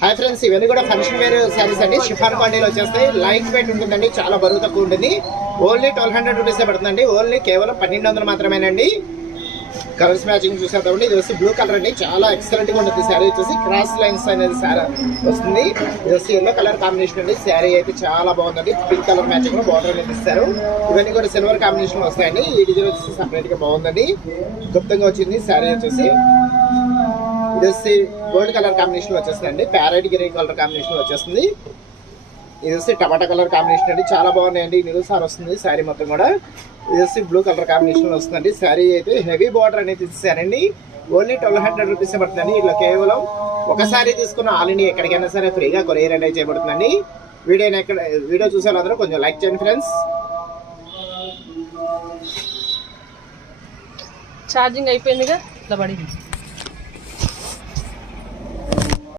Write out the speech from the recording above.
Hi friends, ఇవన్నీ కూడా function wear saris అండి. షిఫాన్ క్వాలిటీలో వచ్చేస్తాయి. లైట్ వెయిట్ ఉంటుందండి, చాలా బరువు తక్కువ ఉంటుంది. ఓన్లీ 1200 రూపీసే పడుతుందండి. ఓన్లీ కేవలం 1200 మాత్రమేనండి. కలర్స్ మ్యాచింగ్ చూసేద్దామండి. ఇది వచ్చి బ్లూ కలర్ అండి, చాలా ఎక్సలెంట్ గా ఉంటుంది. శారీ వచ్చేసి క్రాస్ లైన్స్ అనేది శారీ వస్తుంది. ఇది వచ్చి ఎల్లో కలర్ కాంబినేషన్ అండి. శారీ అయితే చాలా బాగుందండి. పింక్ కలర్ మ్యాచింగ్ లో బార్డర్ అనేది ఇస్తారు. ఇవన్నీ కూడా సిల్వర్ కాంబినేషన్ లో వస్తాయండి. ఈ డిజైన్ వచ్చేసి సపరేట్ గా బాగుందండి, గుప్తంగా వచ్చింది. శారీ వచ్చేసి ఇది వచ్చి గోల్డ్ కలర్ కాంబినేషన్ లో వచ్చేస్తుంది. ప్యారెట్ గ్రీన్ కలర్ కాంబినేషన్ లో వచ్చేస్తుంది. ఇది వచ్చి టమాటా కలర్ కాంబినేషన్ అండి, చాలా బాగున్నాయండి. నిలుసారి వస్తుంది శారీ మొత్తం కూడా. ఇది వచ్చి బ్లూ కలర్ కాంబినేషన్ లో వస్తుందండి. శారీ అయితే హెవీ బార్డర్ అనేది ఇచ్చారండి. ఓన్లీ 1200 రూపీస్ పడుతుందండి. ఇట్లా కేవలం ఒకసారి తీసుకున్న ఆల్ ఇండియా ఎక్కడికైనా సరే ఫ్రీగా కొరియర్ అనేది చేయబడుతుందండి. వీడియో చూసే వాళ్ళందరూ కొంచెం లైక్ చేయండి ఫ్రెండ్స్. ఛార్జింగ్ అయిపోయిందిగా ఇట్లా పడింది.